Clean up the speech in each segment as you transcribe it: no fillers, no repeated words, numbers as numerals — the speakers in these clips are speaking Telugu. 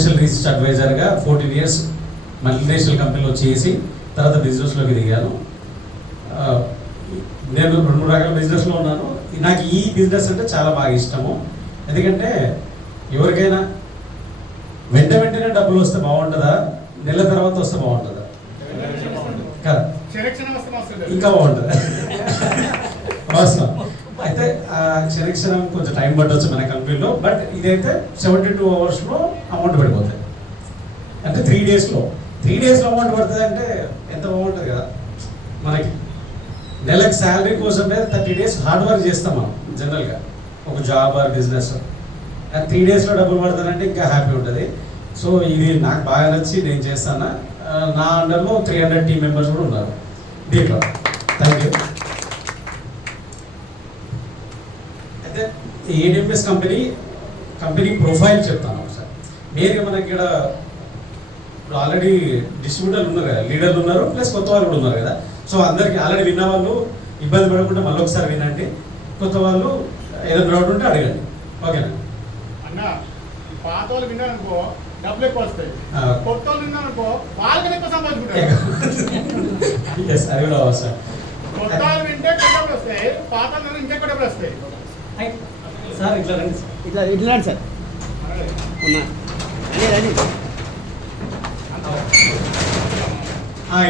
ఫైనాన్షియల్ రీసెర్చ్ అడ్వైజర్గా 14 years మల్టీనేషనల్ కంపెనీలో చేసి తర్వాత బిజినెస్లోకి దిగాను. నేను 2 రకాల బిజినెస్లో ఉన్నాను. నాకు ఈ బిజినెస్ అంటే చాలా బాగా ఇష్టము. ఎందుకంటే ఎవరికైనా వెంటనే డబ్బులు వస్తే బాగుంటుందా, నెల తర్వాత వస్తే బాగుంటుందా కదా, ఇంకా బాగుంటుంది అవసరం. అయితే క్షణక్షణం కొంచెం టైం పట్టవచ్చు మన కంపెనీలో. బట్ ఇదైతే 72 hours అమౌంట్ పడిపోతుంది. అంటే 3 daysలో అమౌంట్ పడుతుంది అంటే ఎంత బాగుంటుంది కదా. మనకి నెలకు శాలరీ కోసమే 30 days హార్డ్ వర్క్ చేస్తాం మనం జనరల్గా ఒక జాబ్ ఆర్ బిజినెస్. 3 daysలో డబ్బులు పడుతుందంటే ఇంకా హ్యాపీ ఉంటుంది. సో ఇది నాకు బాగా నచ్చి నేను చేస్తాను. నా అండర్లో 300 team members కూడా ఉన్నారు దీంట్లో. Thank you. అయితే ADMS కంపెనీ ప్రొఫైల్ చెప్తాను ఒకసారి. మెయిన్గా మనకి ఇక్కడ ఆల్రెడీ డిస్ట్రిబ్యూటర్లు ఉన్నారు కదా, లీడర్లు ఉన్నారు, ప్లస్ కొత్త వాళ్ళు కూడా ఉన్నారు కదా. సో అందరికి ఆల్రెడీ విన్న వాళ్ళు ఇబ్బంది పడకుండా మళ్ళీ ఒకసారి వినండి. కొత్త వాళ్ళు ఏదైనా డౌట్ ఉంటే అడగండి. ఓకేనా అన్న? పాత వాళ్ళు విన్నారనుకో డబ్బులు ఎక్కువ వస్తాయి, కొత్త వాళ్ళు విన్నారనుకో వాళ్ళకనే ఎక్కువ సంపాదించుకుంటారు. అది కూడా అవసరం. కొత్త వాళ్ళు వింటే ఎక్కువ డబ్బులు వస్తాయి, పాత వాళ్ళు ఇంకెక్కువ డబ్బులు వస్తాయి. సార్ ఇట్లా రండి సార్. ఇట్లా రండి సార్.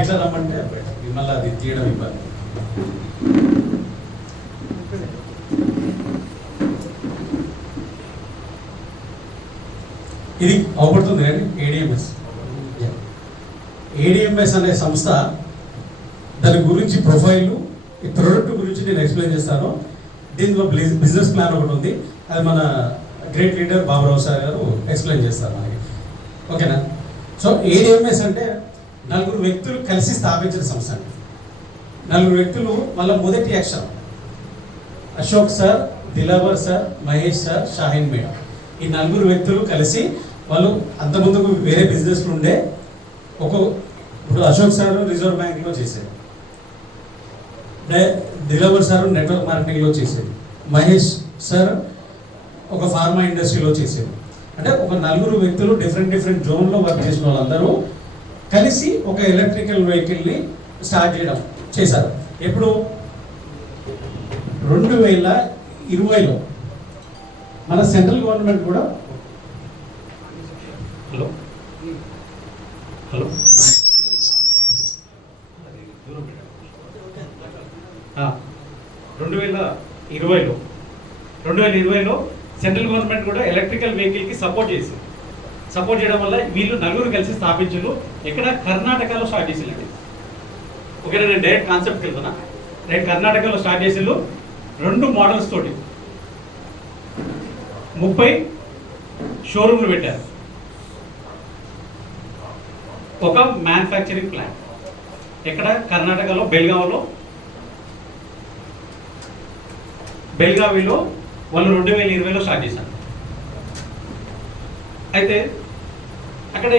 ఇట్లా రమ్మంటే మిమ్మల్ని అది తీయడం ఇబ్బంది. ఇది అవపడుతుంది కానీ ఏడిఎంఎస్ అనే సంస్థ, దాని గురించి ప్రొఫైల్, ఈ ప్రొడక్ట్ గురించి నేను ఎక్స్ప్లెయిన్ చేస్తాను. దీనిలో బిజినెస్ ప్లాన్ ఒకటి ఉంది, అది మన గ్రేట్ లీడర్ బాబురావు సార్ గారు ఎక్స్ప్లెయిన్ చేస్తారు మనకి. ఓకేనా? సో ఏడిఎంఎస్ అంటే 4 వ్యక్తులు కలిసి స్థాపించిన సంస్థ అండి. 4 వ్యక్తులు వాళ్ళ మొదటి అక్షరం Ashok sir, Dilawar sir, Mahesh sir, Shaheen madam. ఈ 4 వ్యక్తులు కలిసి వాళ్ళు అంతకుముందుకు వేరే బిజినెస్లు ఉండే ఇప్పుడు అశోక్ సార్ రిజర్వ్ బ్యాంక్లో చేశారు, దిలావర్ సార్ నెట్వర్క్ మార్కెటింగ్లో చేసేది, మహేష్ సార్ ఒక ఫార్మా ఇండస్ట్రీలో చేసేది. అంటే ఒక 4 వ్యక్తులు డిఫరెంట్ జోన్లో వర్క్ చేసిన వాళ్ళందరూ కలిసి ఒక ఎలక్ట్రికల్ వెహికల్ని స్టార్ట్ చేశారు. ఎప్పుడు 2020లో మన సెంట్రల్ గవర్నమెంట్ కూడా 2020లో సెంట్రల్ గవర్నమెంట్ కూడా ఎలక్ట్రికల్ వెహికల్కి సపోర్ట్ చేయడం వల్ల వీళ్ళు 4 కలిసి స్థాపించారు. ఇక్కడ కర్ణాటకలో స్టార్ట్ చేసిందండి. ఓకేనా? నేను డైరెక్ట్ కాన్సెప్ట్కి వెళ్తున్నా. కర్ణాటకలో స్టార్ట్ చేసిండు 2 మోడల్స్ తోటి 30 షోరూమ్లు పెట్టారు. ఒక మ్యానుఫ్యాక్చరింగ్ ప్లాంట్ ఎక్కడ? కర్ణాటకలో బెల్గావిలో వాళ్ళు 2020లో స్టార్ట్ చేశారు. అయితే ఇక్కడ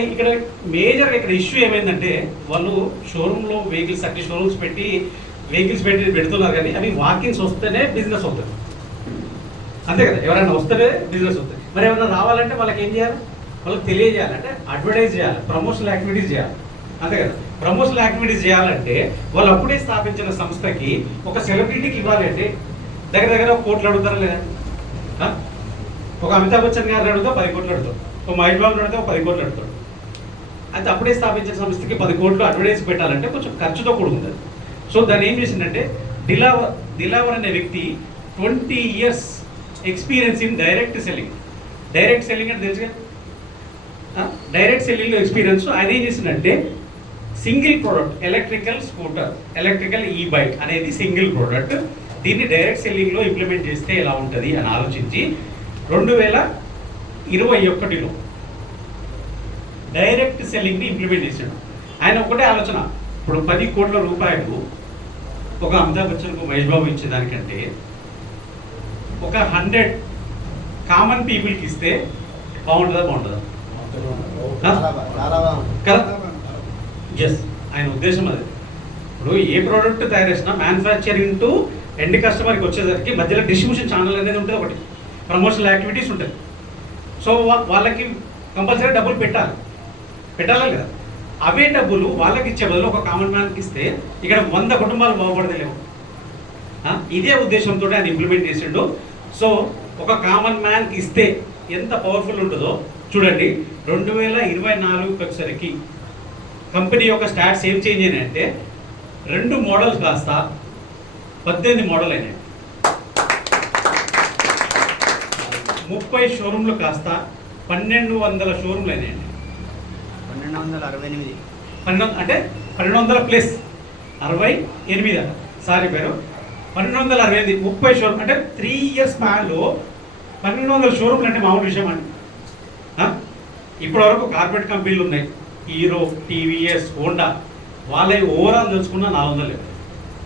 మేజర్గా ఇక్కడ ఇష్యూ ఏమైందంటే, వాళ్ళు షోరూంలో వెహికల్స్ 30 షోరూమ్స్ పెడుతున్నారు కానీ అవి వాకిన్స్ వస్తేనే బిజినెస్ అవుతుంది. అంతే కదా? ఎవరైనా వస్తేనే బిజినెస్ అవుతుంది. మరి ఎవరైనా రావాలంటే వాళ్ళకి ఏం చేయాలి? వాళ్ళకి తెలియజేయాలి, అంటే అడ్వర్టైజ్ చేయాలి, ప్రమోషనల్ యాక్టివిటీస్ చేయాలి. అంతే కదా? ప్రమోషనల్ యాక్టివిటీస్ చేయాలంటే వాళ్ళు అప్పుడే స్థాపించిన సంస్థకి ఒక సెలబ్రిటీకి ఇవ్వాలి అంటే దగ్గర 1 కోట్లు అడుగుతారా లేదా? ఒక అమితాబ్ బచ్చన్ గారిని అడుగుతా 10 కోట్లు అడుగుతాడు, ఒక మహేష్ బాబు అడిగితే 10 కోట్లు అడుగుతాడు. అయితే అప్పుడే స్థాపించిన సంస్థకి 10 కోట్లు అడ్వర్టైజ్ పెట్టాలంటే కొంచెం ఖర్చుతో కూడుకుంది. సో దాన్ని ఏం చేసిందంటే, దిలావర్ అనే వ్యక్తి 20 years experience in direct selling అంటే తెలుసుగా, డైరెక్ట్ సెల్లింగ్లో ఎక్స్పీరియన్స్. ఆయన ఏం చేసిందంటే single product electrical scooter, electrical ఈ బైక్ అనేది సింగిల్ ప్రోడక్ట్, దీన్ని డైరెక్ట్ సెల్లింగ్లో ఇంప్లిమెంట్ చేస్తే ఎలా ఉంటుంది అని ఆలోచించి 2021లో డైరెక్ట్ సెల్లింగ్ని ఇంప్లిమెంట్ చేశాడు. ఆయన ఒకటే ఆలోచన, ఇప్పుడు 10 కోట్ల రూపాయలు ఒక అమితాబ్ బచ్చన్కు మహేష్ బాబు ఇచ్చేదానికంటే ఒక 100 కామన్ పీపుల్కి ఇస్తే బాగుంటుందా? కదా? ఎస్, ఆయన ఉద్దేశం అది. ఇప్పుడు ఏ ప్రోడక్ట్ తయారు చేసినా మ్యానుఫ్యాక్చరింగ్ టు ఎండ్ కస్టమర్కి వచ్చేసరికి మధ్యలో డిస్ట్రిబ్యూషన్ ఛానల్ అనేది ఉంటుంది, ఒకటి ప్రమోషనల్ యాక్టివిటీస్ ఉంటాయి. సో వాళ్ళకి కంపల్సరీ డబ్బులు పెట్టాలి కదా. అవే డబ్బులు వాళ్ళకి ఇచ్చే బదులు ఒక కామన్ మ్యాన్కి ఇస్తే ఇక్కడ 100 కుటుంబాలు బాగుపడలేవు. ఇదే ఉద్దేశంతో ఆయన ఇంప్లిమెంట్ చేసిండు. సో ఒక కామన్ మ్యాన్కి ఇస్తే ఎంత పవర్ఫుల్ ఉంటుందో చూడండి. 2024 వచ్చేసరికి కంపెనీ యొక్క స్టాట్స్ ఏం చేంజ్ అయినాయంటే 2 మోడల్స్ కాస్త 18 మోడల్ అయినాయి. 30 షోరూమ్లు కాస్త 1200 షోరూమ్లు అయినాయండి. 1268 అంటే 1200 ప్లస్ 68 అట సారీ పేరు 1268 30 షోరూమ్ అంటే 3 ఇయర్స్ స్పాన్లో 1200 షోరూమ్లు అంటే మామూలు విషయం అండి. ఇప్పటి వరకు కార్పొరేట్ కంపెనీలు ఉన్నాయి, హీరో, టీవీఎస్, హోండా, వాళ్ళ ఓవరాల్ తెలుసుకున్న 400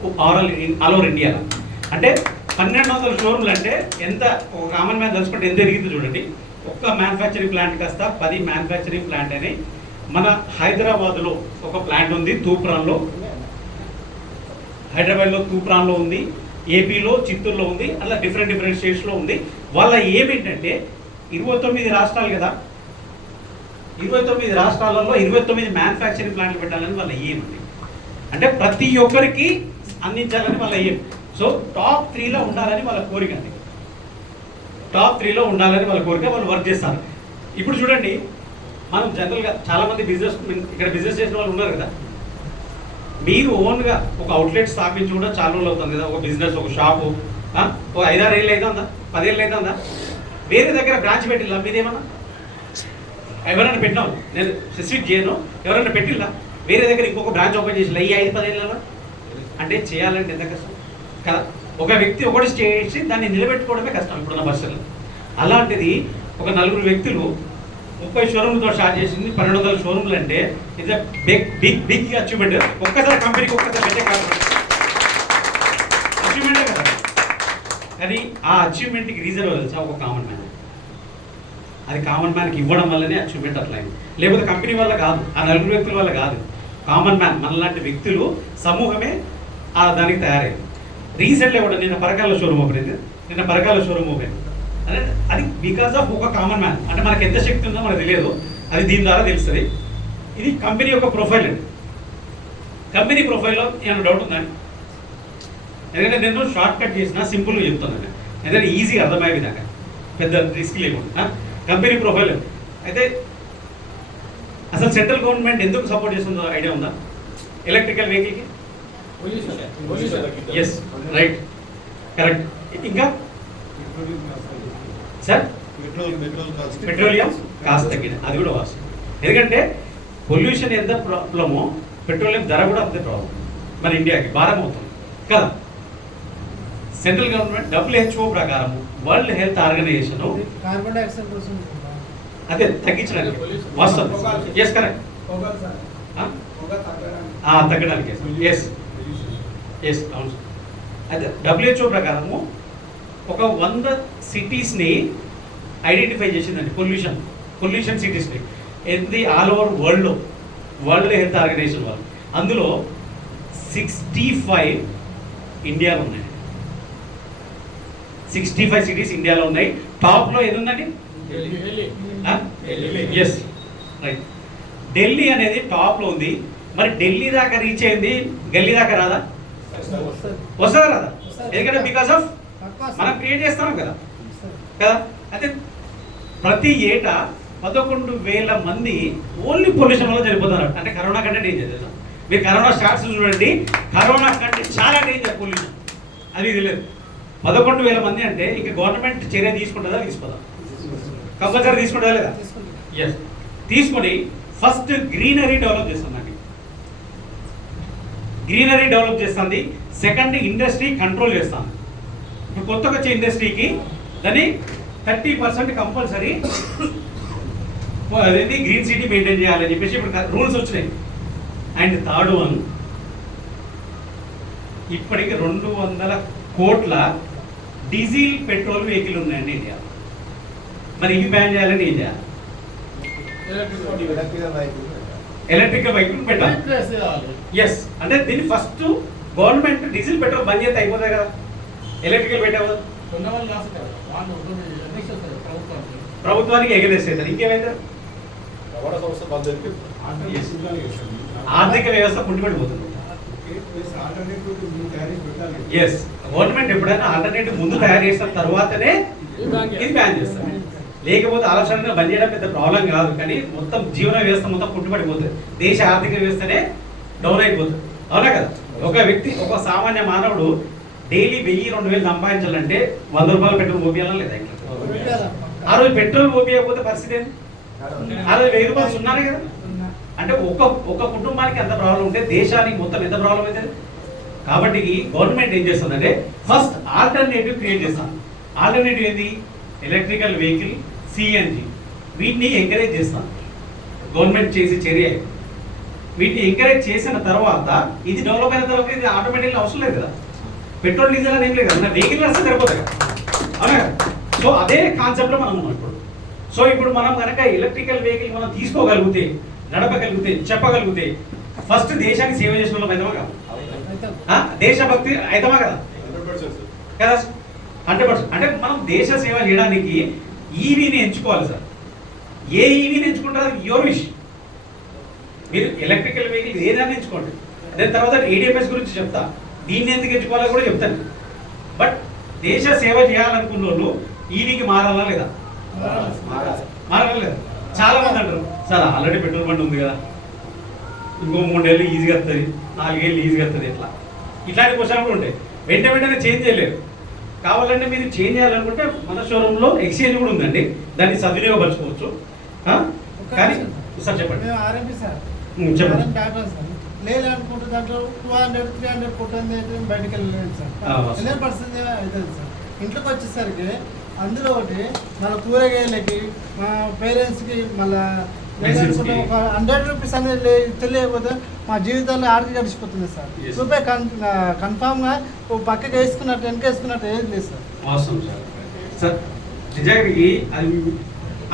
ఓవరాల్ ఆల్ ఓవర్ ఇండియాలో. అంటే 1200 షోరూమ్లు అంటే ఎంత ఒక కామన్ మ్యాన్ తెలుసుకుంటే ఎంత ఎరిగింది చూడండి. ఒక్క మ్యానుఫ్యాక్చరింగ్ ప్లాంట్ కాస్త 10 మ్యానుఫ్యాక్చరింగ్ ప్లాంట్ అని మన హైదరాబాద్లో ఒక ప్లాంట్ ఉంది, తూప్రాన్లో. హైదరాబాద్లో తూప్రాన్లో ఉంది, ఏపీలో చిత్తూరులో ఉంది, అలా డిఫరెంట్ స్టేట్స్లో ఉంది. వాళ్ళ ఏమేంటంటే 29 రాష్ట్రాలు కదా, 29 రాష్ట్రాలలో 29 మ్యానుఫ్యాక్చరింగ్ ప్లాంట్లు పెట్టాలని వాళ్ళ ఏమండి. అంటే ప్రతి ఒక్కరికి అందించాలని వాళ్ళ ఏం. సో టాప్ 3లో ఉండాలని వాళ్ళ కోరిక అండి. టాప్ 3లో ఉండాలని వాళ్ళ కోరిక, వాళ్ళు వర్క్ చేస్తారు. ఇప్పుడు చూడండి, మనం జనరల్గా చాలామంది ఇక్కడ బిజినెస్ చేసిన వాళ్ళు ఉన్నారు కదా. మీరు ఓన్గా ఒక అవుట్లెట్ స్థాపించి కూడా చాలా రోజులు అవుతుంది కదా. ఒక బిజినెస్, ఒక షాపు ఒక 5-6 ఏళ్ళు అవుతుందా, 10 ఏళ్ళు అవుతుందా. వేరే దగ్గర బ్రాంచ్ పెట్టిల్లా మీదేమన్నా? ఎవరైనా పెట్టినావు, నేను స్పెసిఫిక్ చేయను, ఎవరైనా పెట్టిల్లా వేరే దగ్గర ఇంకొక బ్రాంచ్ ఓపెన్ చేసి ఈ 5-10 ఏళ్ళలో? అంటే చేయాలంటే ఎంత కష్టం కదా. ఒక వ్యక్తి ఒకటి చేసి దాన్ని నిలబెట్టుకోవడమే కష్టం ఇప్పుడున్న పరిస్థితుల్లో. అలాంటిది ఒక 4 వ్యక్తులు 30 షోరూమ్లతో స్టార్ట్ చేసింది 1200 షోరూమ్లు అంటే ఇట్స్ బిగ్ అచీవ్మెంట్. ఒక్కసారి కంపెనీకి ఒక్కసారి పెట్టే కాదు, అచీవ్మెంటే కదా. కానీ ఆ అచీవ్మెంట్కి రీజన్ తెలుసా? ఒక కామన్ మ్యాన్. అది కామన్ మ్యాన్కి ఇవ్వడం వల్లనే అచీవ్మెంట్ అట్లా అయింది. లేకపోతే కంపెనీ వల్ల కాదు, ఆ 4 వ్యక్తుల వల్ల కాదు. కామన్ మ్యాన్ మనలాంటి వ్యక్తులు సమూహమే దానికి తయారైంది. రీసెంట్గా కూడా నిన్న పరకాల షోరూమ్ ఓపెన్ అయింది. అంటే అది బికాస్ ఆఫ్ ఒక కామన్ మ్యాన్. అంటే మనకి ఎంత శక్తి ఉందో మనకు తెలియదు, అది దీని ద్వారా తెలుస్తుంది. ఇది కంపెనీ యొక్క ప్రొఫైల్ అండి. కంపెనీ ప్రొఫైల్లో ఏమైనా డౌట్ ఉందండి? ఎందుకంటే నేను షార్ట్ కట్ చేసిన సింపుల్గా చెప్తున్నాను, ఎందుకంటే ఈజీగా అర్థమయ్యే విధంగా, పెద్ద రిస్క్ లేకుండా. కంపెనీ ప్రొఫైల్ అయితే అసలు సెంట్రల్ గవర్నమెంట్ ఎందుకు సపోర్ట్ చేస్తుందో ఐడియా ఉందా? ఎలక్ట్రికల్ వెహికల్కి. Yes, right, correct. ఇంకా సార్ పెట్రోలియం కాస్ట్ తగ్గింది, అది కూడా వాస్తవం. ఎందుకంటే పొల్యూషన్ ఎంత ప్రాబ్లమో పెట్రోలియం ధర కూడా అంతే ప్రాబ్లం మన ఇండియాకి, భారం అవుతుంది కదా. సెంట్రల్ గవర్నమెంట్ WHO ప్రకారం, world health organization carbon dioxide కోసం అదే తగ్గించడానికి వాస్తవం. ఎస్, కరెక్ట్, తగ్గడానికి. ఎస్ అవును. అయితే WHO ప్రకారము ఒక 100 సిటీస్ని ఐడెంటిఫై చేసిందండి, పొల్యూషన్ సిటీస్ని. ఇది all over world health organization వాళ్ళు. అందులో 65 ఇండియాలో ఉన్నాయి. 65 సిటీస్ ఇండియాలో ఉన్నాయి. టాప్లో ఏది ఉందండి? Yes, right. ఢిల్లీ అనేది టాప్లో ఉంది. మరి ఢిల్లీ దాకా రీచ్ అయింది, గల్లీ దాకా రాదా? వస్తుందా రాదా? ఎందుకంటే బికాస్ ఆఫ్ మనం క్రియేట్ చేస్తున్నాం కదా. అయితే ప్రతి ఏటా 11,000 మంది ఓన్లీ పొల్యూషన్ వల్ల చనిపోతున్నారు. అంటే కరోనా కంటే డేంజర్ తెలుసా? మీరు కరోనా స్టార్ట్స్ చూడండి, కరోనా కంటే చాలా డేంజర్ పొల్యూషన్. అది ఇది లేదు. 11,000 మంది అంటే ఇక గవర్నమెంట్ చర్య తీసుకుంటుందా? తీసుకోదా? కంపల్సరీ తీసుకుంటుందా లేదా? ఎస్, తీసుకొని ఫస్ట్ గ్రీనరీ డెవలప్ చేస్తుందండి. గ్రీనరీ డెవలప్ చేస్తుంది. సెకండ్, ఇండస్ట్రీ కంట్రోల్ చేస్తాను. ఇప్పుడు కొత్తగా వచ్చే ఇండస్ట్రీకి దాన్ని 30% కంపల్సరీ అదేంటి గ్రీన్ సిటీ మెయింటైన్ చేయాలని చెప్పేసి ఇప్పుడు రూల్స్ వచ్చినాయి. అండ్ థర్డ్ వన్, ఇప్పటికి 200 కోట్ల డీజిల్ పెట్రోల్ వెహికల్ ఉన్నాయండి ఇండియా. మరి ఇవి బ్యాన్ చేయాలని ఏం చేయాలి? ఎలక్ట్రికల్ వెహికల్ పెట్టాలి. ఎస్, అంటే దీన్ని ఫస్ట్ గవర్నమెంట్ డీజిల్ పెట్రోల్ బంద్ చేస్తే అయిపోతాయి కదా, ఎలక్ట్రికల్ పెట్టావు. ప్రభుత్వానికి ఎగలేసేస్తారు. ఇంకేమైతే వ్యవస్థ పద్ధతికి Yes. ఆర్థిక వ్యవస్థ కుంటిపడిపోతుంది. ఎస్, గవర్నమెంట్ ఎప్పుడైనా ఆల్టర్నేటివ్ ముందు తయారు చేసిన తర్వాతనే ఇది బ్యాన్ చేస్తారు. లేకపోతే ఆలోచనగా బంద్ చేయడం పెద్ద ప్రాబ్లం కాదు, కానీ మొత్తం జీవన వ్యవస్థ మొత్తం కుంటుపడిపోతుంది, దేశ ఆర్థిక వ్యవస్థనే డౌన్ అయిపోతుంది. అవునా కదా? ఒక వ్యక్తి, ఒక సామాన్య మానవుడు డైలీ 1000-2000 సంపాదించాలంటే 100 రూపాయలు పెట్రోల్ పోపియాలా లేదా? ఇంకా ఆ రోజు పెట్రోల్ పోపియకపోతే పరిస్థితి ఏంటి? ఆ రోజు 1000 రూపాయలు సున్నానే కదా. అంటే ఒక కుటుంబానికి ఎంత ప్రాబ్లం ఉంటే దేశానికి మొత్తం ఎంత ప్రాబ్లం అవుతుంది. కాబట్టి గవర్నమెంట్ ఏం చేస్తుందంటే ఫస్ట్ ఆల్టర్నేటివ్ క్రియేట్ చేస్తాం. ఆల్టర్నేటివ్ ఏంది? ఎలక్ట్రికల్ వెహికల్, సిఎన్జి, వీటిని ఎంకరేజ్ చేస్తాం. గవర్నమెంట్ చేసి చర్య వీటిని ఎంకరేజ్ చేసిన తర్వాత ఇది డెవలప్ అయిన తర్వాత ఇది ఆటోమేటిక్గా అవసరం లేదు కదా, పెట్రోల్ డీజిల్ అని ఏం లేదు కదా, వెహికల్ వస్తే సరిపోతుంది కదా. అవునా కదా? సో అదే కాన్సెప్ట్లో మనం ఉన్నాం ఇప్పుడు. సో ఇప్పుడు మనం కనుక ఎలక్ట్రికల్ వెహికల్ మనం తీసుకోగలిగితే, నడపగలిగితే, చెప్పగలిగితే ఫస్ట్ దేశానికి సేవ చేసిన వాళ్ళం అవుతామా కదా? దేశభక్తి అవుతామా కదా? కదా 100%. అంటే మనం దేశ సేవ చేయడానికి ఈవీని ఎంచుకోవాలి సార్. ఏ ఈవీని ఎంచుకుంటారో అది యువర్ విష్. మీరు ఎలక్ట్రికల్ వెహికల్ ఏదైనా ఎంచుకోండి. దాని తర్వాత ఏడిఎంఎస్ గురించి చెప్తా, దీన్ని ఎందుకు ఎంచుకోవాలో కూడా చెప్తాను. బట్ దేశ సేవ చేయాలనుకున్న వాళ్ళు ఈవీకి మారాలా లేదా? మారాలా లేదా? చాలా మంది అంటారు సార్ ఆల్రెడీ పెట్రోల్ బండి ఉంది కదా, ఇంకో 3 ఏళ్ళు ఈజీగా వస్తుంది, 4 ఏళ్ళు ఈజీగా వస్తుంది. ఇట్లాంటి క్వశ్చన్ కూడా ఉంటాయి. వెంటనే చేంజ్ చేయలేరు. కావాలంటే మీరు చేంజ్ చేయాలనుకుంటే మన షోరూంలో ఎక్స్చేంజ్ కూడా ఉందండి, దాన్ని సద్వినియోగపరచుకోవచ్చు. కానీ సార్ చెప్పండి. చెప్పండి. లేదు అనుకుంటే దాంట్లో 200-300 కొట్టండి బయటకు వెళ్ళలేదు సార్. వెళ్ళిన పరిస్థితి అవుతుంది సార్. ఇంట్లోకి వచ్చేసరికి అందులో ఒకటి మన కూరగాయలకి, మా పేరెంట్స్కి, మళ్ళీ ఒక 100 రూపీస్ అనేది తెలియకపోతే మా జీవితాల్లో ఆర్థిక గడిచిపోతుంది సార్. రూపాయి కన్ఫామ్గా పక్కకి వేసుకున్నట్టు, వెనక వేసుకున్నట్టు ఏది లేదు సార్. అవసరం సార్. సార్ నిజానికి అది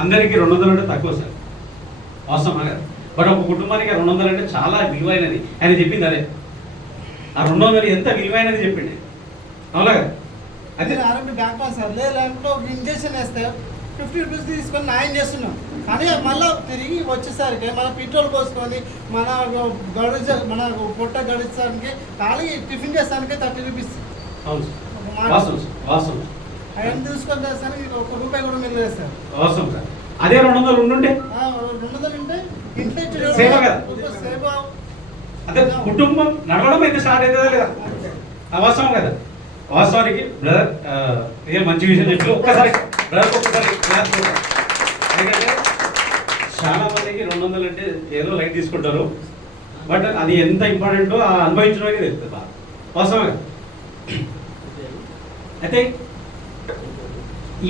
అందరికీ 200 అంటే తక్కువ సార్, అవసరం కదా. బట్ ఒక కుటుంబానికి 200 అంటే చాలా విలువైనది. ఆయన చెప్పింది అదే, ఆ 200 ఎంత విలువైనది చెప్పింది. అవునా కదా? అదే ఆరోగ్య బ్యాంక్ సార్. లేదంటే ఒక ఇంజక్షన్ వేస్తే 50 రూపీస్ తీసుకొని న్యాయం చేస్తున్నాం, కానీ మళ్ళీ తిరిగి వచ్చేసరికి మన పెట్రోల్ పోసుకొని మన మన పొట్ట గడించడానికి ఖాళీ టిఫిన్ చేస్తానికి 30 రూపీస్ అవన్నీ తీసుకొని చేస్తానికి 1 రూపాయి కూడా మిగలేదు సార్. అవసరం సార్. అదే 200 ఉండుంటే 200 ఉంటే ఇంట్లో సేవ కదా. సేవ అదే కుటుంబం నడవడం అయితే స్టార్ట్ అవుతుందా లేదా? అవసరం కదా. వాస్తవానికి బ్రదర్ ఏం మంచి విషయం చెప్పి ఒక్కసారి బ్రదర్ ఒక్కసారి ఎందుకంటే చాలా మందికి 200 అంటే ఏదో లైట్ తీసుకుంటారు, బట్ అది ఎంత ఇంపార్టెంటో అనుభవించడం తెలుస్తుంది బాగా. వాస్తవమే. అయితే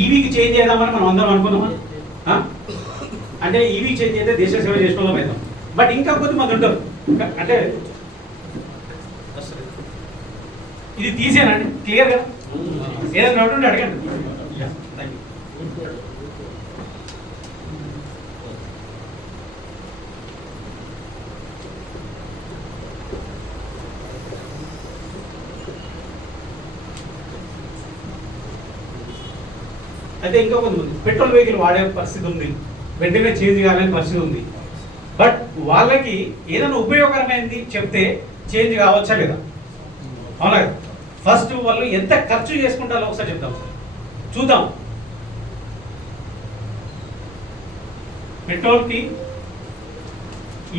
ఈవీకి చేంజ్ చేద్దామని మనం అందరం అనుకున్నామా? అంటే ఈవీ చేంజ్ అయితే దేశ సేవ చేసుకోవడం అవుతాం. బట్ ఇంకా కొద్దిమంది ఉంటారు, అంటే ఇది తీసేనండి క్లియర్గా, ఏదైనా డౌట్ ఉంటే అడగండి. అయితే ఇంకా కొంతమంది పెట్రోల్ వెహికల్ వాడే పరిస్థితి ఉంది, వెంటనే చేంజ్ కావాలని పరిస్థితి ఉంది. బట్ వాళ్ళకి ఏదైనా ఉపయోగకరమైనది చెప్తే చేంజ్ కావచ్చా లేదా? అవునా? ఫస్ట్ వాళ్ళు ఎంత ఖర్చు చేసుకుంటారో ఒకసారి చెప్తాం సార్, చూద్దాం. పెట్రోల్కి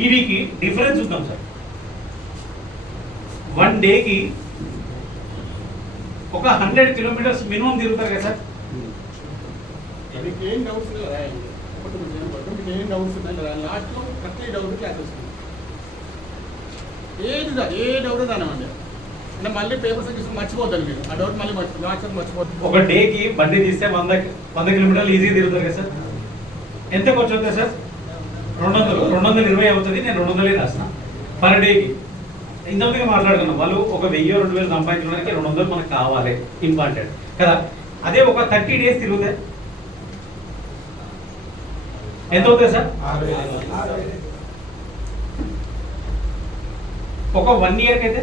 ఈవీకి డిఫరెన్స్ చూద్దాం సార్. 1 డేకి ఒక 100 కిలోమీటర్స్ మినిమం తిరుగుతారు కదా సార్. మీకు ఏం డౌట్స్ రాయండి, మీకు ఏం డౌట్స్ ఉన్నాయి లాస్ట్లో ప్రతి డౌట్ క్లాస్ వస్తుంది. ఏ డౌట్ రానివ్వండి, అంటే మళ్ళీ పేపర్స్ తీసుకుని మర్చిపోతాను మీరు ఆ డౌట్ మళ్ళీ మర్చిపోతాను. ఒక డేకి బండి తీస్తే 100 కిలోమీటర్లు ఈజీగా తిరుగుతారు కదా సార్. ఎంత ఖర్చు అవుతుంది సార్? 220 అవుతుంది. నేను 200 రాసిన పర్ డేకి. ఇంతమందిగా మాట్లాడుతున్నాం, వాళ్ళు ఒక 1000-2000 సంపాదించడానికి 200 మనకు కావాలి, ఇంపార్టెంట్ కదా. అదే ఒక 30 డేస్ తిరిగితే ఎంత అవుతుంది సార్? ఒక 1 ఇయర్కి అయితే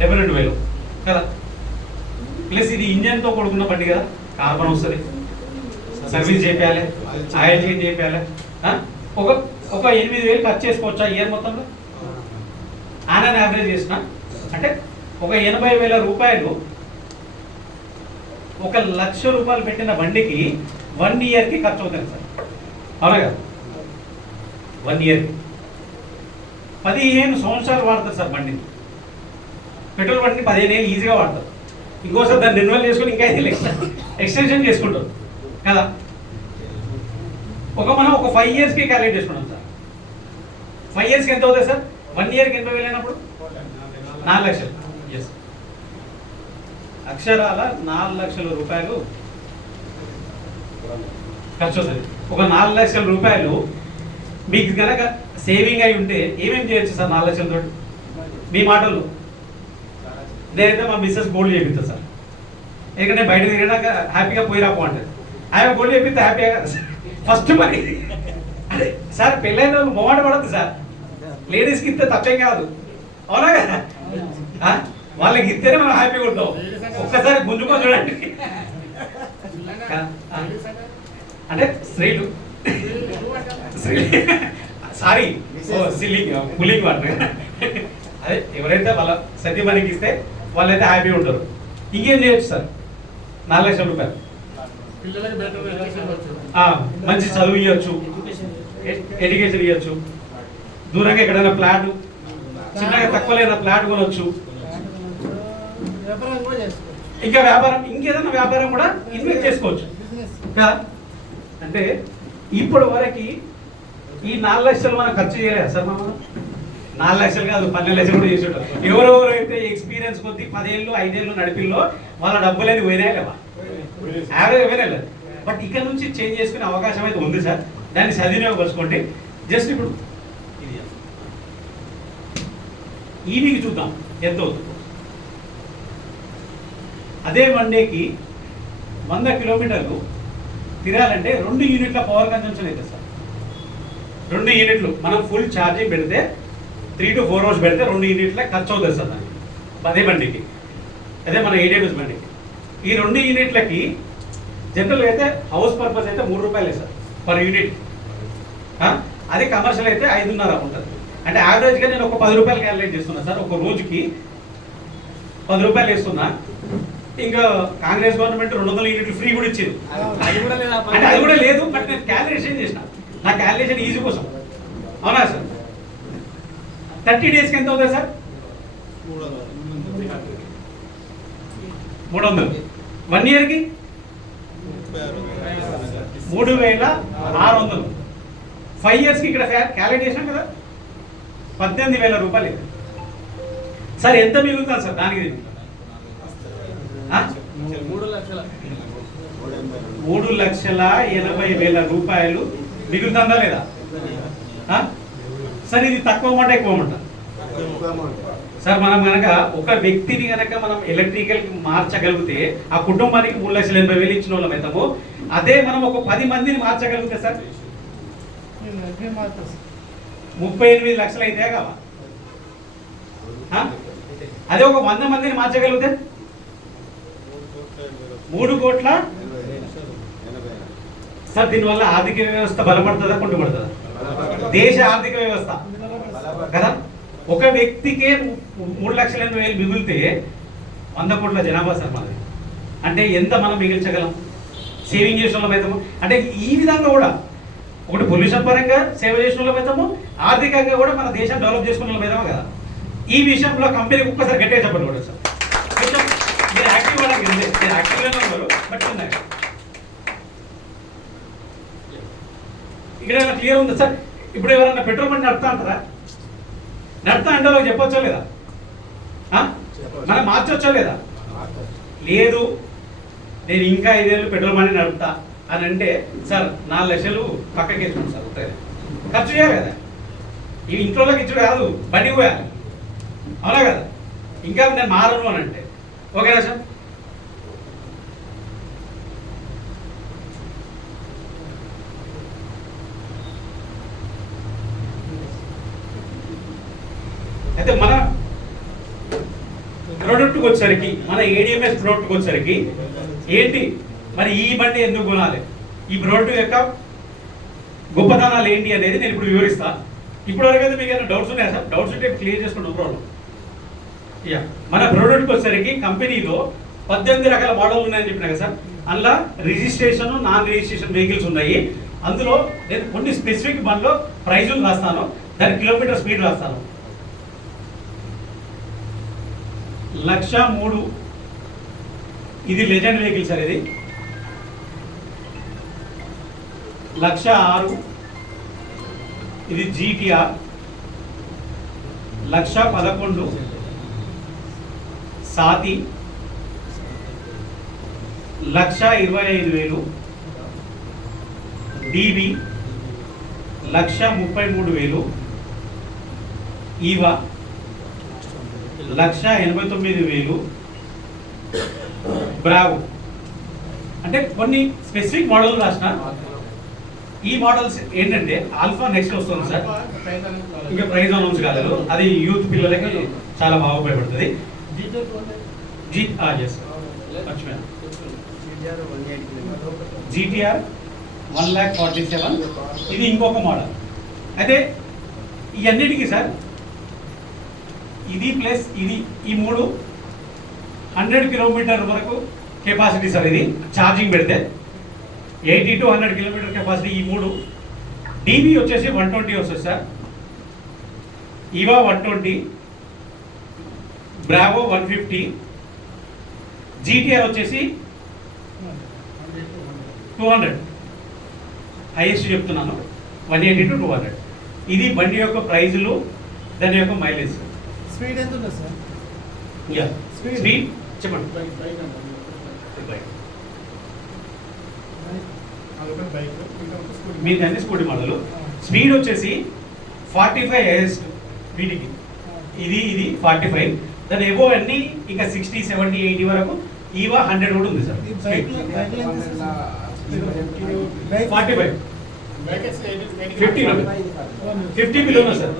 72,000 కదా. ప్లస్ ఇది ఇంజన్తో కూడుకున్న బండి కదా, కార్బన్ వస్తుంది, సర్వీస్ చేయాలి, ఆయిల్ చేంజ్ చేయాలి. ఒక ఒక 8,000 ఖర్చు చేసుకోవచ్చా ఇయర్ మొత్తంలో? ఆన్ యావరేజ్ చేసిన అంటే ఒక 80,000 రూపాయలు, 1,00,000 రూపాయలు పెట్టిన బండికి 1 ఇయర్కి ఖర్చు అవుతుంది సార్. అవునా కదా? 1 ఇయర్కి 15 సంవత్సరాలు వాడతారు సార్ బండిని. పెట్రోల్ బండిని 15 ఏళ్ళు ఈజీగా వాడతారు. ఇంకోసారి దాన్ని రెన్యువల్ చేసుకుని ఇంకా 5 ఏళ్ళు ఎక్స్టెన్షన్ చేసుకుంటారు కదా. మనం ఒక 5 ఇయర్స్కి క్యాలిక్యులేట్ చేసుకున్నాం సార్. 5 ఇయర్స్కి ఎంత అవుతుంది సార్? 1 ఇయర్కి 80,000 అయినప్పుడు 4 లక్షలు. ఎస్, అక్షరాల 4 లక్షల రూపాయలు ఖర్చు అవుతుంది. ఒక 4 లక్షల రూపాయలు మీకు కనుక సేవింగ్ అయి ఉంటే ఏమేమి చేయొచ్చు సార్ 4 లక్షలతో? మీ మాటలు నేనైతే మా మిస్సెస్ గోల్డ్ చేపిస్తాను సార్. ఎందుకంటే బయట తిరిగినాక హ్యాపీగా పోయి రాపో అంటారు. ఆయన గోల్డ్ చేపిస్తే హ్యాపీగా ఫస్ట్ మరి అదే సార్, పెళ్ళైన వాళ్ళు మొమాట పడద్దు సార్. లేడీస్కి ఇస్తే తప్పేం కాదు, అవునా కదా? వాళ్ళకి ఇస్తేనే మనం హ్యాపీగా ఉంటాం. ఒక్కసారి గుంజుకొని చూడండి. అంటే స్త్రీలు సారీ సిల్లింగ్ పుల్లింగ్ వాటర్. అదే ఎవరైతే వాళ్ళ సతీమణికి ఇస్తే వాళ్ళైతే హ్యాపీ ఉంటారు. ఇంకేం చేయొచ్చు సార్? 4 లక్షల రూపాయలు మంచి చదువు ఇవ్వచ్చు, ఎడ్యుకేషన్ ఇవ్వచ్చు, దూరంగా ఎక్కడైనా ఫ్లాట్ చిన్నగా తక్కువ లేదా ఫ్లాట్ కొనవచ్చు. ఇంకా వ్యాపారం, ఇంకేదైనా వ్యాపారం కూడా ఇన్వెస్ట్ చేసుకోవచ్చు కదా. అంటే ఇప్పటి వరకు ఈ 4 లక్షలు మనం ఖర్చు చేయలేదు సార్. మనం 4 లక్షలు కాదు 12 లక్షలు కూడా చేసేటాం. ఎవరెవరైతే ఎక్స్పీరియన్స్ కొద్ది 10 ఏళ్ళు 5 ఏళ్ళు నడిపిల్లో వాళ్ళ డబ్బులేదు పోయినాయి కదా, యావరేజ్ పోయినా. బట్ ఇక్కడ నుంచి చేంజ్ చేసుకునే అవకాశం అయితే ఉంది సార్. దాన్ని సద్వినియోగపరచుకోండి. జస్ట్ ఇప్పుడు ఈవీకి చూద్దాం ఎంత అవుతుంది. అదే వన్డేకి 100 కిలోమీటర్లు తిరగాలంటే 2 యూనిట్ల పవర్ కన్జంప్షన్ అవుతుంది సార్. 2 యూనిట్లు మనం ఫుల్ ఛార్జింగ్ పెడితే 3 to 4 అవర్స్ పెడితే 2 యూనిట్ల ఖర్చు అవుతుంది సార్ దానికి. అదే బండికి, అదే మన 8 ABS బండికి. ఈ 2 యూనిట్లకి జనరల్గా అయితే హౌస్ పర్పస్ అయితే 3 రూపాయలే సార్ పర్ యూనిట్. అదే కమర్షియల్ అయితే 5.5 ఉంటుంది. అంటే యావరేజ్గా నేను ఒక 10 రూపాయలు క్యాలిక్యులేట్ చేస్తున్నా సార్. ఒక రోజుకి 10 రూపాయలు వేస్తున్నా. ఇంకా కాంగ్రెస్ గవర్నమెంట్ 200 యూనిట్లు ఫ్రీ కూడా ఇచ్చేది. అంటే అది కూడా లేదు. బట్ నేను క్యాలిక్యులేషన్ చేసిన, నా క్యాలిక్యులేషన్ ఈజీ కోసం. అవునా సార్? 30 డేస్కి ఎంత అవుతుంది సార్? 300. 1 ఇయర్కి 3,600. 5 ఇయర్స్కి ఇక్కడ క్యాలిక్యులేట్ చేసినాం కదా 18,000 రూపాయలు. సార్ ఎంత మిగులుతుంది సార్ దానికి? 3,80,000 రూపాయలు మిగులుతుందా లేదా సార్? ఇది తక్కువ మాట ఎక్కువ మాట సార్? మనం కనుక ఒక వ్యక్తిని కనుక మనం ఎలక్ట్రికల్ మార్చగలిగితే ఆ కుటుంబానికి 3,80,000 ఇచ్చిన వాళ్ళం అవుతాము. అదే మనం ఒక 10 మందిని మార్చగలిగితే సార్ 38 లక్షలు అయితే కావా? అదే ఒక 100 మందిని మార్చగలిగితే 3,80,00,000 సార్. దీనివల్ల ఆర్థిక వ్యవస్థ బలపడుతుందా కుంటుపడుతుందా? దేశ ఆర్థిక వ్యవస్థ కదా. ఒక వ్యక్తికే 3,80,000 మిగిలితే 100 కోట్ల జనాభా సార్ మనది. అంటే ఎంత మనం మిగిల్చగలం? సేవింగ్ చేసిన వాళ్ళం అవుతాము. అంటే ఈ విధంగా కూడా ఒకటి పొల్యూషన్ పరంగా సేవ చేసిన వాళ్ళం అవుతాము, ఆర్థికంగా కూడా మన దేశం డెవలప్ చేసుకున్న వాళ్ళం అవుతాము కదా. ఈ విషయంలో కంపెనీకి ఒక్కసారి గట్టిగా చెప్పండి కూడా సార్. మీరు యాక్టివ్ వాళ్ళకి నేను యాక్టివ్గానే ఉన్నారు. బట్ ఇక్కడ ఏమైనా క్లియర్ ఉందా సార్? ఇప్పుడు ఎవరన్నా పెట్రోల్ బండి నడుపుతా అంటారా? నడుపుతా అంటే వాళ్ళకి చెప్పొచ్చో లేదా? మనం మార్చొచ్చో లేదా? లేదు, నేను ఇంకా 5 ఏళ్ళు పెట్రోల్ బండి నడుపుతా అని అంటే సార్ 4 లక్షలు పక్కకి వేసుకోండి సార్. ఖర్చు చేయాలి కదా. ఈ ఇంట్లోకి ఇచ్చుడు కాదు, బండి పోయాలి. అవునా కదా? ఇంకా నేను మారను అని అంటే ఓకేనా సార్? అయితే మన ప్రోడక్ట్కి వచ్చేసరికి, మన ADMS ప్రోడక్ట్కి వచ్చేసరికి ఏంటి మరి ఈ బండి ఎందుకు కొనాలి? ఈ ప్రోడక్ట్ యొక్క గొప్పతనాలు ఏంటి అనేది నేను ఇప్పుడు వివరిస్తా. ఇప్పటివరకు అయితే మీకు ఏమైనా డౌట్స్ ఉన్నాయా సార్? డౌట్స్ ఉంటే క్లియర్ చేసుకుంటాం ప్రాబ్లం. యా, మన ప్రోడక్ట్కి వచ్చేసరికి కంపెనీలో 18 రకాల మోడల్ ఉన్నాయని చెప్పినా కదా సార్. అందులో రిజిస్ట్రేషన్, నాన్ రిజిస్ట్రేషన్ వెహికల్స్ ఉన్నాయి. అందులో నేను కొన్ని స్పెసిఫిక్ బండ్లో ప్రైజులు రాస్తాను, దాని కిలోమీటర్ స్పీడ్ రాస్తాను. 1,03,000 ఇది లెజెండ్ వెహికల్ సార్. ఇది 1,06,000 ఇది GTR. 1,11,000 సాతి. 1,25,000 DB. 1,33,000 ఈవా. 1,89,000 బ్రావో. అంటే కొన్ని స్పెసిఫిక్ మోడల్ రాసిన. ఈ మోడల్స్ ఏంటంటే ఆల్ఫా నెక్స్ట్ వస్తుంది సార్, ఇంకా ప్రైజ్ అనౌన్స్ కాలేదు. అది యూత్ పిల్లలకి చాలా బాగా ఉపయోగపడుతుంది. GTR 1,47,000 ఇది ఇంకొక మోడల్. అయితే ఇవన్నిటికీ సార్ ఇది ప్లస్ ఇది ఈ 3 100 కిలోమీటర్ వరకు కెపాసిటీ సార్. ఇది ఛార్జింగ్ పెడితే 80 to 100 కిలోమీటర్ కెపాసిటీ. ఈ 3 DB వచ్చేసి 120 వస్తుంది సార్. ఈవా 120, బ్రావో 150, GTR వచ్చేసి 200. హైయెస్ట్ చెప్తున్నాను, 180 to 200. ఇది బండి యొక్క ప్రైజులు, దాని యొక్క మైలేజ్. స్పీడ్ ఎంత ఉంది సార్? Yeah, Speed. స్పీడ్ చెప్పండి. మీది అన్ని స్కూటీ మోడల్. స్పీడ్ వచ్చేసి 45 హైయెస్ట్ వీటికి. ఇది 45. దాని ఎబో అన్ని ఇంకా 60, 70, 80 వరకు. ఈవా 100 కూడా ఉంది సార్. ఈ బైక్ లో ఎంత సార్? 45, 50 బిలోనా సార్.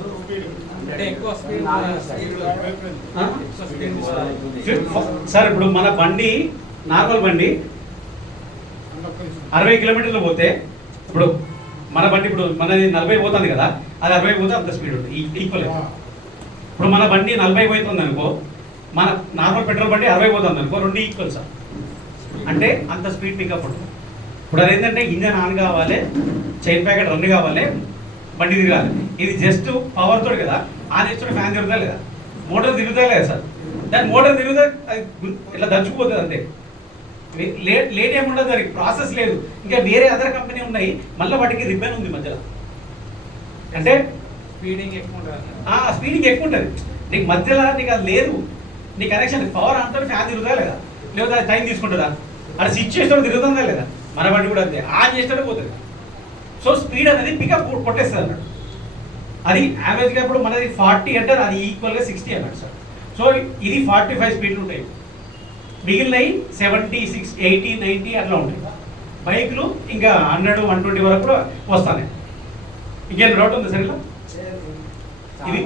సార్ ఇప్పుడు మన బండి నార్మల్ బండి 60 కిలోమీటర్లు పోతే, ఇప్పుడు మన బండి ఇప్పుడు మనది 40 పోతుంది కదా, అది 60 పోతే అంత స్పీడ్ ఉంటుంది ఈక్వల్. ఇప్పుడు మన బండి 40 పోతుంది అనుకో, మన నార్మల్ పెట్రోల్ బండి 60 పోతుంది అనుకో, రెండు ఈక్వల్ సార్. అంటే అంత స్పీడ్ పికప్ ఉంటుంది. ఇప్పుడు అదేంటంటే ఇంజన్ ఆన్ కావాలి, చైన్ ప్యాకెట్ రన్ కావాలి, బండి తిరగాలి. ఇది జస్ట్ పవర్ తోటి కదా, ఆన్ చేస్తుంటే ఫ్యాన్ తిరుగుతా లేదా, మోటార్ తిరుగుతా లేదా సార్. దాని మోటార్ తిరుగుతా అది ఇట్లా దంచుకుపోతుంది అంతే. లేట్ ఏముండదు, దానికి ప్రాసెస్ లేదు. ఇంకా వేరే అదర్ కంపెనీ ఉన్నాయి, మళ్ళీ వాటికి రిబ్బన్ ఉంది మధ్యలో. అంటే స్పీడింగ్ ఎక్కువ ఉంటుంది. నీకు మధ్యలో నీకు అది లేదు, నీ కనెక్షన్ పవర్ అంతా ఫ్యాన్ తిరుగుతా లేదా, లేదా అది టైం తీసుకుంటుందా, అది స్విచ్ చేసేటప్పుడు తిరుగుతుందా లేదా. మన బండి కూడా అంతే, ఆన్ చేసేటప్పుడు పోతుంది. సో స్పీడ్ అనేది పికప్ కొట్టేస్తుంది అన్నాడు. అది యావరేజ్గా ఇప్పుడు మనది 40 అంటే అది ఈక్వల్గా 60 అన్నాడు సార్. సో ఇది 45 స్పీడ్లు ఉంటాయి, మిగిలినవి 76, 80, 90 అట్లా ఉంటాయి. బైక్లు ఇంకా 100, 120 వరకు కూడా వస్తాయి. ఇంకేం డౌట్ ఉంది సార్ ఇలా? ఇది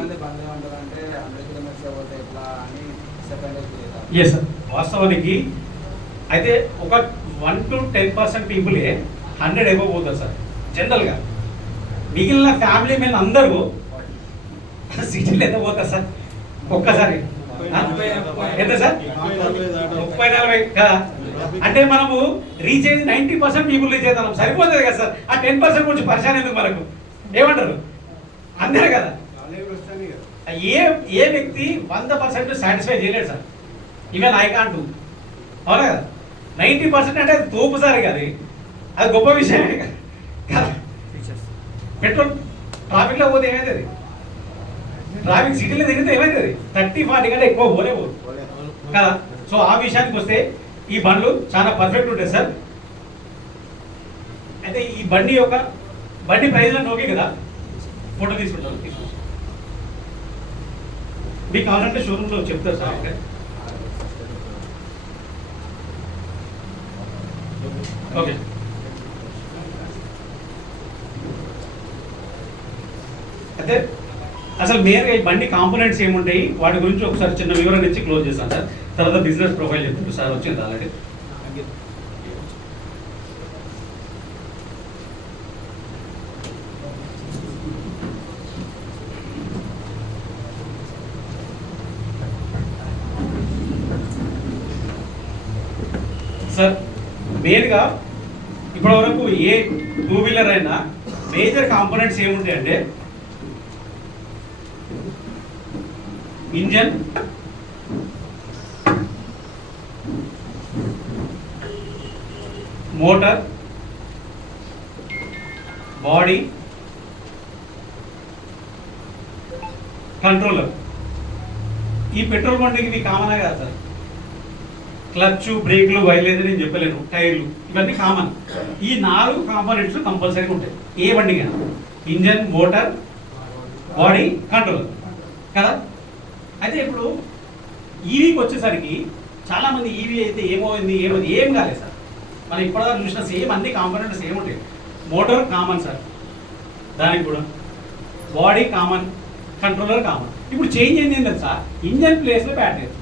ఎస్ సార్, వాస్తవానికి అయితే ఒక 1 to 10% పీపులే 100 ఎబో పోతారు సార్ జనరల్గా. మిగిలిన ఫ్యామిలీ మెన్ అందరూ సిటీలో ఎంత పోతారు సార్ ఒక్కసారి? ఎంత సార్? 30-40 కదా. అంటే మనము రీచ్ అయ్యేది 90% పీపుల్ రీచ్ అవుతాం, సరిపోతుంది కదా సార్. ఆ 10% కొంచెం పరిచయం ఎందుకు మనకు, ఏమంటారు? అందరే కదా. ఏ వ్యక్తి 100% సాటిస్ఫై చేయలేడు sir. Even I can't do, అవునా కదా. 90% అంటే అది తోపు సార్, అది అది గొప్ప విషయమే కదా. పెట్రోల్ ట్రాఫిక్లో పోతే ఏమవుతుంది, ట్రాఫిక్ సిటీలో తిరిగితే ఏమవుతుంది, 30-40 కంటే ఎక్కువ పోలే కదా. సో ఆ విషయానికి వస్తే ఈ బండ్లు చాలా పర్ఫెక్ట్ ఉంటాయి సార్. అయితే ఈ బండి ప్రైస్ అంటే ఓకే కదా, ఫోటో తీసుకుంటాను. మీకు కావాలంటే షోరూంలో చెప్తారు సార్. ఓకే, అయితే అసలు మెయిన్గా ఈ బండి కాంపోనెంట్స్ ఏముంటాయి వాటి గురించి ఒకసారి చిన్న వివరణ ఇచ్చి క్లోజ్ చేస్తాను సార్. తర్వాత బిజినెస్ ప్రొఫైల్ చెప్తారు సార్. వచ్చింది ఆల్రెడీ. సార్ మెయిన్గా ఇప్పటివరకు ఏ టూ వీలర్ అయినా మేజర్ కాంపోనెంట్స్ ఏముంటాయి అంటే ఇంజన్, మోటార్, బాడీ, కంట్రోలర్. ఈ పెట్రోల్ బండికి ఇవి కామనే కదా సార్. క్లచ్, బ్రేక్లు, వైర్లేదు నేను చెప్పలేను, టైర్లు ఇవన్నీ కామన్. ఈ 4 కాంపోనెంట్స్ కంపల్సరీగా ఉంటాయి ఏ బండికైనా. ఇంజన్, మోటార్, బాడీ, కంట్రోలర్ కదా. అయితే ఇప్పుడు ఈవీకి వచ్చేసరికి చాలామంది ఈవీ అయితే ఏమైంది ఏం కాలేదు సార్. మనం ఇప్పటిదాకా చూసిన సేమ్ అన్ని కాంపోనెంట్స్ సేమ్ ఉంటాయి. మోటార్ కామన్ సార్, దానికి కూడా బాడీ కామన్, కంట్రోలర్ కామన్. ఇప్పుడు చేంజ్ ఏంటి తెలుసా, ఇంజన్ ప్లేస్లో బ్యాటరీ వచ్చింది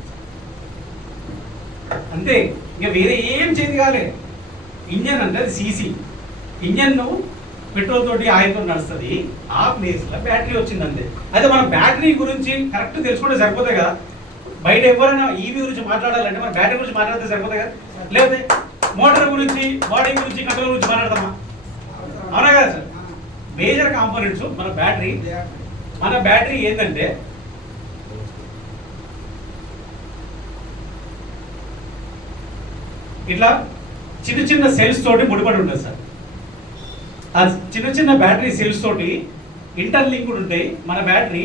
అంతే, ఇంకా వేరే ఏం చేంజ్ కాలేదు. ఇంజన్ అంటే అది సీసీ, ఇంజన్ పెట్రోల్ తోటి ఆయిల్తో నడుస్తుంది, ఆ ప్లేస్లో బ్యాటరీ వచ్చింది అంతే. అయితే మనం బ్యాటరీ గురించి కరెక్ట్ తెలుసుకుంటే సరిపోతాయి కదా. బయట ఎవరైనా ఈవీ గురించి మాట్లాడాలంటే మన బ్యాటరీ గురించి మాట్లాడితే సరిపోతాయి కదా, లేకపోతే మోటార్ గురించి, బాడీ గురించి, కంట్రోల్ గురించి మాట్లాడతామా? అవునా కదా సార్. మేజర్ కాంపోనెంట్స్ మన బ్యాటరీ ఏంటంటే ఇట్లా చిన్న చిన్న సెల్స్ తోటి ముడిపడి ఉంటుంది సార్. ఆ చిన్న చిన్న బ్యాటరీ సెల్స్ తోటి ఇంటర్లింక్డ్ ఉంటాయి మన బ్యాటరీ.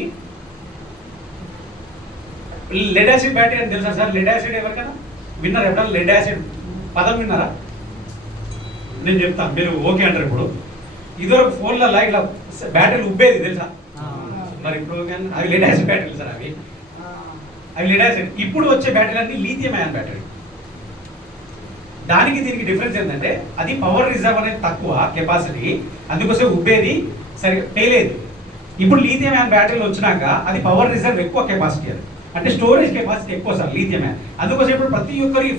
లెడ్ యాసిడ్ బ్యాటరీ అని తెలుసా సార్? లెడ్ యాసిడ్ ఎవరికైనా విన్నారా? ఎప్పుడన్నా లెడ్ యాసిడ్ పదం విన్నారా? నేను చెప్తాను, మీరు ఓకే అంటారు. ఇప్పుడు ఇదివరకు ఫోన్లలో ఇట్లా బ్యాటరీలు ఉబ్బేది తెలుసా? మరి ఇప్పుడు అవి లెడ్ యాసిడ్ బ్యాటరీలు సార్. అవి లెడ్ యాసిడ్. ఇప్పుడు వచ్చే బ్యాటరీ అన్ని లీథియం అయాన్ బ్యాటరీ. దానికి దీనికి డిఫరెన్స్ ఏంటంటే అది పవర్ రిజర్వ్ అనేది తక్కువ కెపాసిటీ, అందుకోసం ఉబ్బేది సరిగ్గా పేలేదు. ఇప్పుడు లీథియం అయాన్ బ్యాటరీలు వచ్చినాక అది పవర్ రిజర్వ్ ఎక్కువ కెపాసిటీ, అది అంటే స్టోరేజ్ కెపాసిటీ ఎక్కువ సార్ లీథియం అయాన్. అందుకోసం ఇప్పుడు ప్రతి ఒక్కరి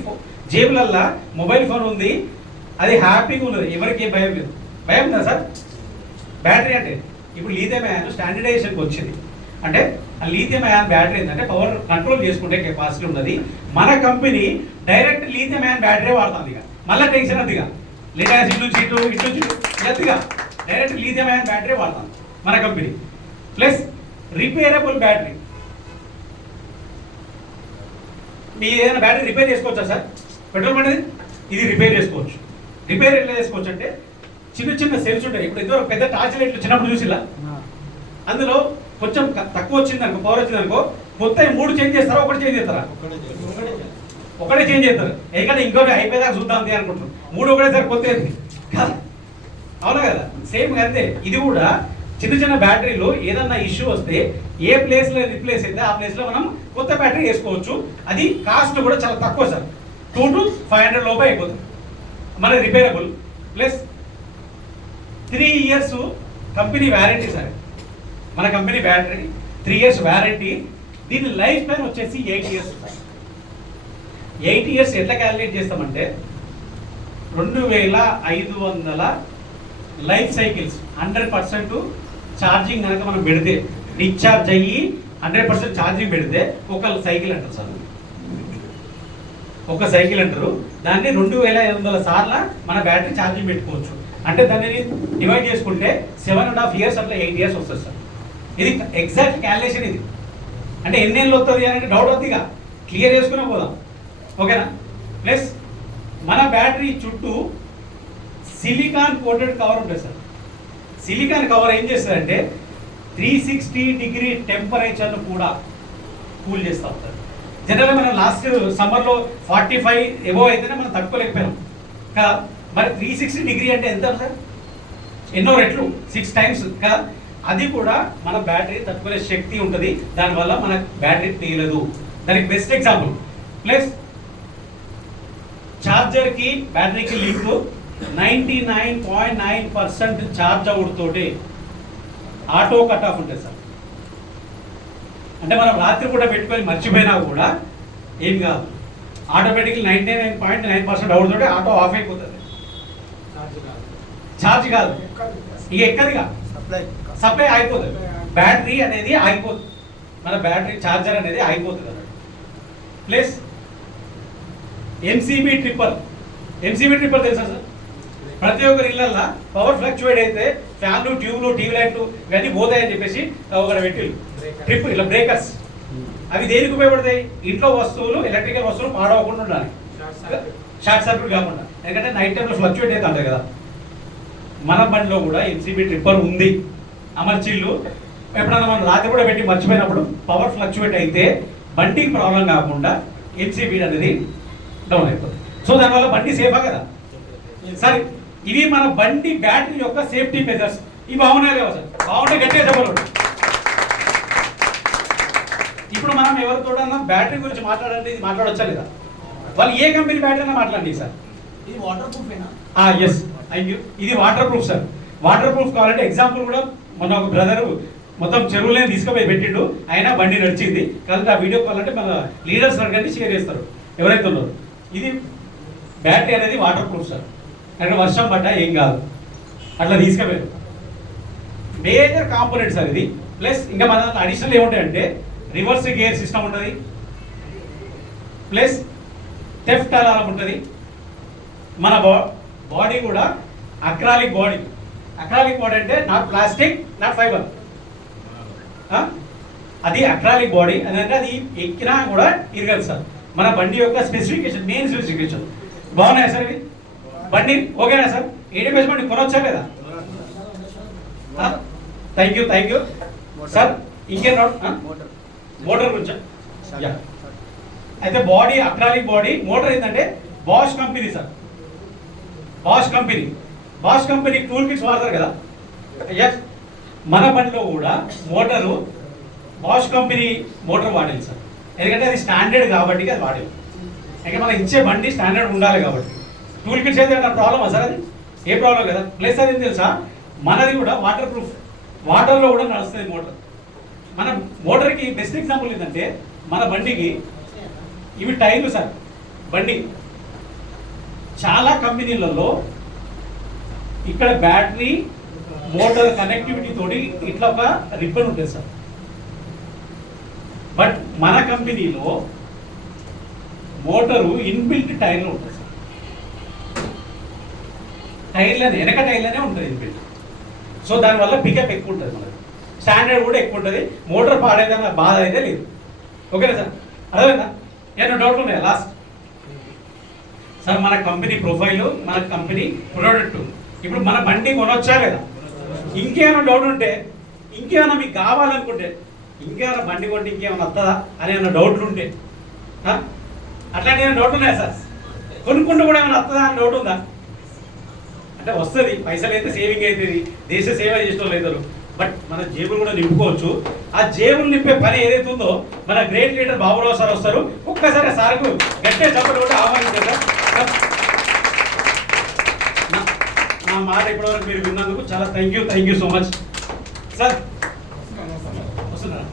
జేబులల్లో మొబైల్ ఫోన్ ఉంది, అది హ్యాపీగా ఉన్నది, ఎవరికి ఏ భయం లేదు. భయం ఉందా సార్? బ్యాటరీ అంటే ఇప్పుడు లీథియం అయాన్ స్టాండర్డైజేషన్కి వచ్చింది. అంటే ఆ లీథియం అయాన్ బ్యాటరీ ఏంటంటే పవర్ కంట్రోల్ చేసుకుంటే కెపాసిటీ ఉన్నది. మన company direct lithium ion battery వాడుతుంది. ఇక మళ్ళీ టెన్షన్ అదిగా లెడ్ యాసిడ్ నుంచి ఇటు ఎత్తుగా డైరెక్ట్ లీథియం అయాన్ బ్యాటరీ వాడతాం మన కంపెనీ. Plus repairable battery. మీ ఏదైనా బ్యాటరీ రిపేర్ చేసుకోవచ్చా సార్? పెట్రోల్ బండి ఇది రిపేర్ చేసుకోవచ్చు. రిపేర్ ఎట్లా చేసుకోవచ్చు అంటే చిన్న చిన్న సెల్స్ ఉంటాయి. ఇప్పుడు ఏదో పెద్ద టార్చ్ లైట్లు చిన్నప్పుడు చూసిలా, అందులో కొంచెం తక్కువ వచ్చింది అనుకో, పవర్ వచ్చింది అనుకో, కొత్త 3 చేంజ్ చేస్తారా, ఒకటి చేంజ్ చేస్తారా? ఒకటే చేంజ్ చేస్తారు. ఎందుకంటే ఇంకోటి అయిపోయేదాకా చూద్దాం అనుకుంటున్నాం. 3 ఒకటేసారి కొత్త కదా, అవునా కదా. సేమ్ అంతే ఇది కూడా. చిన్న చిన్న బ్యాటరీలో ఏదన్నా ఇష్యూ వస్తే ఏ ప్లేస్లో రిప్లేస్ అయితే ఆ ప్లేస్లో మనం కొత్త బ్యాటరీ వేసుకోవచ్చు. అది కాస్ట్ కూడా చాలా తక్కువ సార్, 200 to 500 లోపే అయిపోతుంది. మన repairable. Plus 3 years company warranty sir. మన కంపెనీ బ్యాటరీ 3 years వ్యారంటీ. దీని లైఫ్ స్పాన్ వచ్చేసి 8 years. 8 years ఎట్లా క్యాలిక్యులేట్ చేస్తామంటే 2500 లైఫ్ సైకిల్స్. 100% ఛార్జింగ్ కనుక మనం పెడితే, డిశ్చార్జ్ అయ్యి 100% ఛార్జింగ్ పెడితే ఒక సైకిల్ అంటారు సార్. ఒక సైకిల్ అంటారు. దాన్ని 2500 సార్లు మన బ్యాటరీ ఛార్జింగ్ పెట్టుకోవచ్చు. అంటే దాన్ని డివైడ్ చేసుకుంటే 7.5 years అట్లా 8 years వస్తుంది సార్. ఇది ఎగ్జాక్ట్ క్యాలిక్యులేషన్ ఇది. అంటే ఎన్నేళ్ళు వస్తుంది అంటే డౌట్ వస్తుందిగా, క్లియర్ చేసుకునే పోదాం, ఓకేనా. ప్లస్ మన బ్యాటరీ చుట్టూ సిలికాన్ కోటెడ్ కవర్ ఉంటుంది సార్. సిలికాన్ కవర్ ఏం చేస్తుందంటే 360 degree టెంపరేచర్ను కూడా కూల్ చేస్తూ ఉంటారు. జనరల్గా మనం లాస్ట్ సమ్మర్లో 45 ఎబోవ్ అయితేనే మనం తట్టుకోలేకపోయాం కదా. మరి 360 degree అంటే ఎంత సార్? ఎన్నో రెట్లు, 6 times కదా. అది కూడా మన బ్యాటరీ తట్టుకునే శక్తి ఉంటుంది. దానివల్ల మన బ్యాటరీ తీయలేదు. దానికి బెస్ట్ ఎగ్జాంపుల్. ప్లస్ ఛార్జర్కి బ్యాటరీకి లింక్ 99.9% ఛార్జ్ అవుడుతోటి ఆటో కట్ ఆఫ్ ఉంటుంది సార్. అంటే మనం రాత్రి కూడా పెట్టుకొని మర్చిపోయినా కూడా ఏం కాదు, ఆటోమేటిక్లీ 99.9% అవుడుతోటి ఆటో ఆఫ్ అయిపోతుంది. ఛార్జ్ కాదు, ఇక ఎక్కదిగా సప్లై అయిపోతుంది. బ్యాటరీ అనేది ఆగిపోతుంది, మన బ్యాటరీ ఛార్జర్ అనేది ఆగిపోతుంది అన్నట్టు. Plus MCB tripper MCB tripper తెలుసా సార్? ప్రతి ఒక్కరి ఇళ్ళల్లో పవర్ ఫ్లక్చువేట్ అయితే ఫ్యాన్లు, ట్యూబ్లు, టీవీ లైట్లు ఇవన్నీ పోతాయని చెప్పేసి ఒకటి పెట్టి ట్రిప్ ఇలా బ్రేకర్స్. అవి దేనికి ఉపయోగపడతాయి? ఇంట్లో వస్తువులు, ఎలక్ట్రికల్ వస్తువులు పాడవకుండా ఉండాలి, షార్ట్ సర్క్యూట్ కాకుండా. ఎందుకంటే నైట్ టైంలో ఫ్లక్చువేట్ అయితే అంటారు కదా. మన బండిలో కూడా ఎంసీబీ ట్రిప్పర్ ఉంది, అమర్చిల్లు. ఎప్పుడైనా మనం రాత్రి కూడా పెట్టి మర్చిపోయినప్పుడు పవర్ ఫ్లక్చువేట్ అయితే బండికి ప్రాబ్లం కాకుండా ఎంసీబీ అనేది డౌన్ అయిపోతుంది. సో దానివల్ల బండి సేఫా కదా. సరే, ఇవి మన బండి బ్యాటరీ యొక్క సేఫ్టీ మెజర్స్. ఇవి బాగున్నాయి లేవా సార్? బాగుంటే గట్టిగా చెప్పలు. ఇప్పుడు మనం ఎవరితో బ్యాటరీ గురించి మాట్లాడాలంటే ఇది మాట్లాడొచ్చా లేదా? వాళ్ళు ఏ కంపెనీ బ్యాటరీ అయినా మాట్లాడండి సార్. ఇది వాటర్ ప్రూఫేనా? Yes, thank you. ఇది water proof sir. Water proof కావాలంటే ఎగ్జాంపుల్ కూడా మన ఒక బ్రదరు మొత్తం చెరువులే తీసుకుపోయి పెట్టిండు, అయినా బండి నడిచింది. కాబట్టి ఆ వీడియో కావాలంటే మన లీడర్స్ కానీ షేర్ చేస్తారు ఎవరైతే ఉన్నారో. ఇది బ్యాటరీ అనేది వాటర్ ప్రూఫ్ సార్. అంటే వర్షం పడ్డా ఏం కాదు, అట్లా తీసుకుపోయారు. మేజర్ కాంపోనెంట్ సార్ ఇది. ప్లస్ ఇంకా మన అడిషనల్ ఏముంటాయంటే రివర్స్ గేర్ సిస్టమ్ ఉంటుంది, ప్లస్ థెఫ్ట్ అలారం ఉంటుంది. మన బాడీ కూడా అక్రాలిక్ బాడీ. అక్రాలిక్ బాడీ అంటే నాట్ ప్లాస్టిక్, నాట్ ఫైబర్. అది అక్రాలిక్ బాడీ అని అంటే అది ఎక్కినా కూడా ఇరగదు సార్. మన బండి యొక్క స్పెసిఫికేషన్, మెయిన్ స్పెసిఫికేషన్ బాగున్నాయి సార్. ఇది బండి ఓకేనా సార్? 80 బండి కొనొచ్చా లేదా? Thank you sir. ఇంకేం మోటార్ గురించా? అయితే బాడీ అక్రాలిక్ బాడీ. మోటార్ ఏంటంటే Bosch company sir. Bosch company tool kits వాడతారు కదా. ఎస్, మన బండిలో కూడా మోటారు బాష్ కంపెనీ మోటార్ వాడాలి సార్. ఎందుకంటే అది స్టాండర్డ్ కాబట్టి అది వాడేది. అయితే మనం ఇచ్చే బండి స్టాండర్డ్ ఉండాలి కాబట్టి. టూల్ కిట్స్ అయితే ప్రాబ్లమా సార్? అది ఏ ప్రాబ్లం కదా. ప్లస్ అది తెలుసా, మనది కూడా వాటర్ ప్రూఫ్, వాటర్లో కూడా నడుస్తుంది మోటార్. మన మోటార్కి బెస్ట్ ఎగ్జాంపుల్ ఏంటంటే మన బండికి ఇవి టైర్లు సార్. బండి చాలా కంపెనీలలో ఇక్కడ బ్యాటరీ మోటార్ కనెక్టివిటీ తోటి ఇట్లా ఒక రిబ్బన్ ఉంటుంది సార్. బట్ మన కంపెనీలో మోటారు ఇన్బిల్ట్ టైర్లు ఉంటుంది సార్. టైర్లనే వెనక టైర్లనే ఉంటుంది ఇన్బిల్ట్. సో దానివల్ల పికప్ ఎక్కువ ఉంటుంది, మనకి స్టాండర్డ్ కూడా ఎక్కువ ఉంటుంది. మోటార్ పాడేదన్న బాధ అయితే లేదు. ఓకేనా సార్? అదేనా? ఏమైనా డౌట్ ఉన్నాయా లాస్ట్? సార్ మన కంపెనీ ప్రొఫైల్, మన కంపెనీ ప్రోడక్ట్. ఇప్పుడు మన బండి కొనొచ్చా లేదా? ఇంకేమైనా డౌట్ ఉంటే, ఇంకేమైనా మీకు కావాలనుకుంటే, ఇంకేమైనా బండి కొంటే ఇంకేమైనా వస్తుందా అని ఏమైనా డౌట్లు ఉంటే, అట్లాంటి ఏమైనా డౌట్ ఉన్నాయా సార్? కొనుక్కుంటూ కూడా ఏమైనా వస్తుందా అని డౌట్ ఉందా? అంటే వస్తుంది, పైసలు అయితే సేవింగ్ అవుతుంది, దేశ సేవ చేసిన లేదు. బట్ మన జేబులు కూడా నింపుకోవచ్చు. ఆ జేబులు నింపే పని ఏదైతే ఉందో మన గ్రేట్ లీడర్ బాబురావు సార్ వస్తారు. ఒక్కసారి సార్కు గట్టే చప్పట్లు కూడా ఆహ్వానించారు సార్. నా మాట ఇప్పటివరకు మీరు విన్నందుకు చాలా thank you so much sir. వస్తున్నారా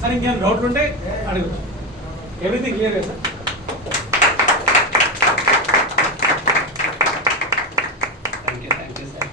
సార్? ఇంకేమైనా డౌట్లు ఉంటే అడగచ్చు. ఎవ్రీథింగ్ క్లియర్ కదా సార్? Thank you sir.